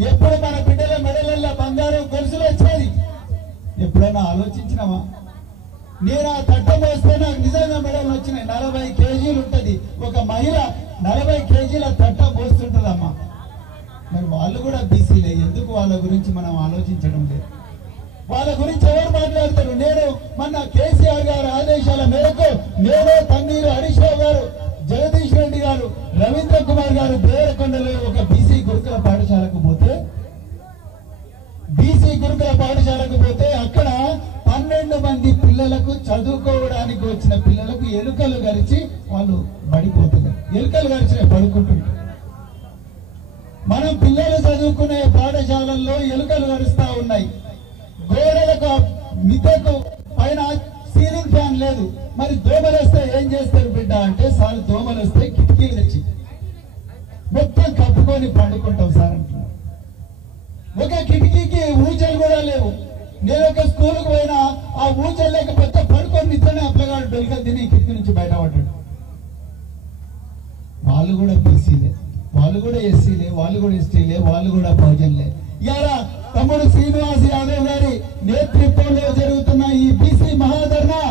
ఎప్పుడు మన బిడ్డల మెడలల్లో బంగారం గొలుసులు వచ్చేది ఎప్పుడైనా ఆలోచించినావా? నేను ఆ తట్టం వేస్తే నాకు నిజంగా మెడలు వచ్చినాయి. 40 కేజీలు ఉంటది ఒక మహిళ, 40 కేజీల తట్టం పోస్తుంటదమ్మా. మరి వాళ్ళు కూడా బీసీలే, ఎందుకు వాళ్ళ గురించి మనం ఆలోచించడం లేదు? వాళ్ళ గురించి ఎవరు మాట్లాడతారు? నేను మొన్న కేసీఆర్ గారి ఆదేశాల మేరకు నేను, తన్నీరు హరీష్ రావు గారు, జగదీష్ రెడ్డి గారు, రవీంద్ర కుమార్ గారు దేవరకొండలో ఒక బీసీ గురుకుల పాఠశాలకు పోతే అక్కడ 12 మంది పిల్లలకు, చదువుకోవడానికి వచ్చిన పిల్లలకు ఎలుకలు గరిచి వాళ్ళు పడిపోతున్నారు. ఎలుకలు గరిచిన పడుకుంటున్నారు. మనం పిల్లలు చదువుకునే పాఠశాలల్లో ఎలుకలు గరుస్తా ఉన్నాయి. గోడలకు మిద్దెకు పైన సీలింగ్ ఫ్యాన్ లేదు. మరి దోమలు వస్తే ఏం చేస్తారు బిడ్డ అంటే, సార్ దోమలు వస్తే కిటికీలు తెచ్చి మొత్తం కప్పుకొని పండుకుంటాం సార్ అంటున్నారు. ఒక కిటికీకి ఊచలు కూడా లేవు. నేను ఒక స్కూల్కి పోయినా ఆ ఊచలు లేకపోతే పడుకొని నిజమే అప్పగాడు డొలికలు తిని కిటికీ నుంచి బయటపడ్డాడు. వాళ్ళు కూడా బీసీలే, వాళ్ళు కూడా ఎస్సీలే, వాళ్ళు కూడా ఎస్టీలే, వాళ్ళు కూడా బహుజన్లే. ఇవాళ తమ్ముడు శ్రీనివాస్ యాదవ్ గారి నేతృత్వంలో జరుగుతున్న ఈ బీసీ మహాధర్నా,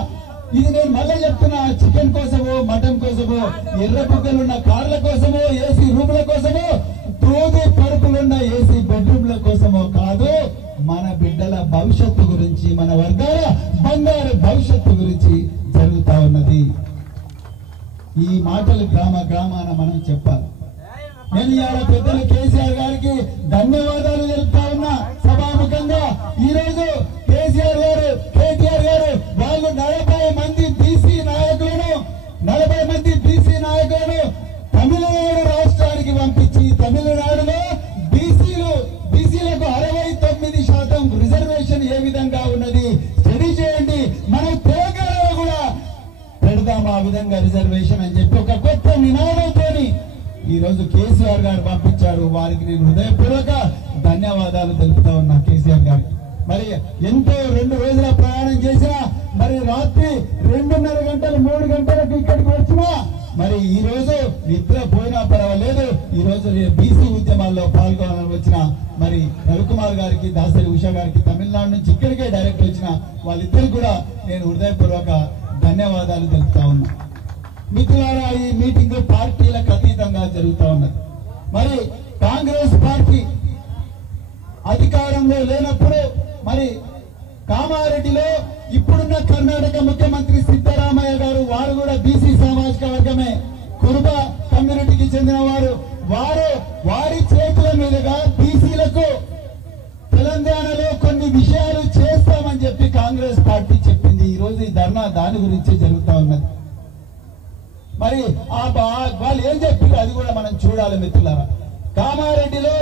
ఇది నేను మళ్ళీ చెప్తున్నా, చికెన్ కోసమో మటన్ కోసమో, ఎర్ర బుగ్గలున్న కార్ల కోసమో, ఏసీ రూమ్ల కోసమో, తోది పరుపులున్న ఏసీ బెడ్రూమ్ల కోసమో కాదు. మన బిడ్డల భవిష్యత్తు గురించి, మన వర్గాల బంగారు భవిష్యత్తు గురించి జరుగుతా ఉన్నది. ఈ మాటలు గ్రామ గ్రామాన మనం చెప్పాలి. నేను ఇవాళ పెద్దలు కేసీఆర్ గారికి ధన్యవాదాలు తెలుపుతా ఉన్నా సభాముఖంగా. ఈ రోజు కేసీఆర్ గారు, కేటీఆర్ గారు వాళ్ళు 40 మంది బీసీ నాయకులను తమిళనాడు రాష్ట్రానికి పంపించి, తమిళనాడులో బీసీలకు 69% రిజర్వేషన్ ఏ విధంగా ఉన్నది స్టడీ చేయండి, మనం తెలంగాణలో కూడా పెడదాం ఆ విధంగా రిజర్వేషన్ అని చెప్పి ఒక కొత్త నినాదంతో ఈ రోజు కేసీఆర్ గారు పంపించారు. వారికి నేను హృదయపూర్వక ధన్యవాదాలు తెలుపుతా ఉన్నా కేసీఆర్ గారికి. మరి ఎంతో 2 రోజుల ప్రయాణం చేసినా, మరి రాత్రి 2:30 గంటలు 3 గంటలకు ఇక్కడికి వచ్చినా, మరి ఈ రోజు నిద్ర పోయినా పర్వాలేదు, ఈ రోజు బీసీ ఉద్యమాల్లో పాల్గొనాలని వచ్చిన మరి రవికుమార్ గారికి, దాసరి ఉషా గారికి తమిళనాడు నుంచి ఇక్కడికే డైరెక్ట్ వచ్చిన వాళ్ళిద్దరికి కూడా నేను హృదయపూర్వక ధన్యవాదాలు తెలుపుతా ఉన్నా. మిత్రులారా, ఈ మీటింగ్ పార్టీలకు అతీతంగా జరుగుతా ఉన్నది. మరి కాంగ్రెస్ పార్టీ అధికారంలో లేనప్పుడు మరి కామారెడ్డిలో ఇప్పుడున్న కర్ణాటక ముఖ్యమంత్రి సిద్ధరామయ్య గారు, వారు కూడా బీసీ సామాజిక వర్గమే, కురుబ కమ్యూనిటీకి చెందిన వారి చేతుల మీదుగా బీసీలకు తెలంగాణలో కొన్ని విషయాలు చేస్తామని చెప్పి కాంగ్రెస్ పార్టీ చెప్పింది. ఈ రోజు ఈ ధర్నా దాని గురించి జరుగుతా ఉన్నది. మరి వాళ్ళు ఏం చెప్పారు అది కూడా మనం చూడాలి మిత్రులారా. కామారెడ్డిలో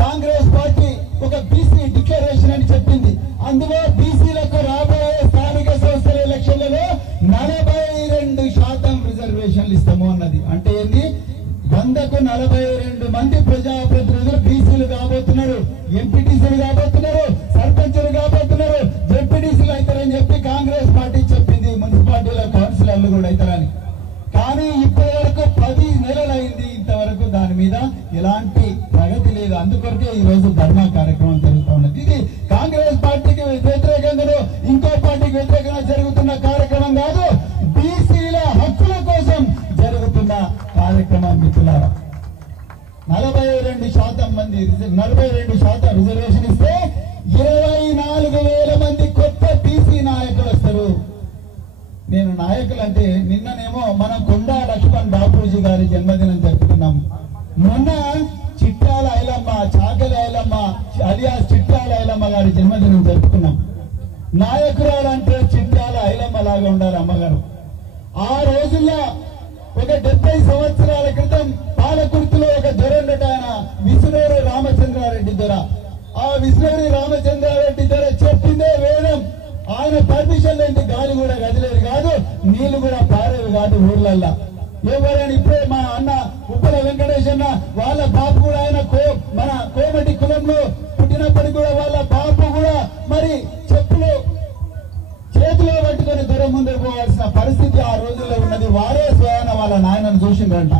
కాంగ్రెస్ పార్టీ ఒక బీసీ డిక్లరేషన్ అని చెప్పింది. అందులో బీసీలకు రాబోయే స్థానిక సంస్థల ఎలక్షన్లలో 42% రిజర్వేషన్లు ఇస్తాము అన్నది. అంటే ఏంది? 100కు 42 మంది ప్రజాప్రతినిధులు బీసీలు కాబోతున్నారు, ఎంపీటీసీలు కాబోతున్నారు, సర్పంచులు కాబోతున్నారు, జెడ్పీటీసీలు అవుతారని చెప్పి కాంగ్రెస్ పార్టీ చెప్పింది. మున్సిపాలిటీల కౌన్సిలర్లు కూడా అవుతారని. కానీ ఇప్పటి వరకు 10 నెలలైంది, ఇంతవరకు దాని మీద ఎలాంటి ప్రగతి లేదు. అందుకొరకే ఈ రోజు ధర్నా కార్యక్రమం జరుగుతూ ఉన్నది. ఇది కాంగ్రెస్ పార్టీకి వ్యతిరేకంగా, ఇంకో పార్టీకి వ్యతిరేకంగా జరుగుతున్న కార్యక్రమం కాదు, బీసీల హక్కుల కోసం జరుగుతున్న కార్యక్రమం మిత్రులారా. 42% రిజర్వేషన్ ఇస్తే 24,000 మంది కొత్త బీసీ నాయకులు వస్తారు. నేను నాయకులు అంటే, నిన్ననేమో మనం కొండా లక్ష్మణ్ బాపూజీ గారి జన్మదినం జరుపుకున్నాం. మొన్న చిట్టాల ఐలమ్మ, చాకలి ఐలమ్మ అలియాస్ చిట్టాల ఐలమ్మ గారి జన్మదినం జరుపుకున్నాం. నాయకురాలు అంటే చిట్టాల ఐలమ్మ లాగా ఉండాలి అమ్మగారు. ఆ రోజుల్లో ఒక 70 సంవత్సరాల క్రితం పాలకుర్తిలో ఒక దొర ఉండట, ఆయన విసునూరి రామచంద్రారెడ్డి దొర. ఆ విసునూరి రామచంద్రారెడ్డి దొర చెప్పిందే వేదం. ఆయన పర్మిషన్ లేని గాలి కూడా గదిలేదు కాదు, నీళ్లు కూడా పారేవి కాదు ఊర్లల్లా. ఎవరైనా ఇప్పుడే మా అన్న ఉప్పల వెంకటేష్ అన్న వాళ్ళ బాపు కూడా ఆయన మన కోమటి కులంలో పుట్టినప్పటికీ కూడా వాళ్ళ బాపు కూడా మరి చెప్పులు చేతిలో పట్టుకొని దూరం ముందుకు పోవాల్సిన పరిస్థితి ఆ రోజుల్లో ఉన్నది. వారే స్వయాన వాళ్ళ నాయనను చూసిండ్రంట.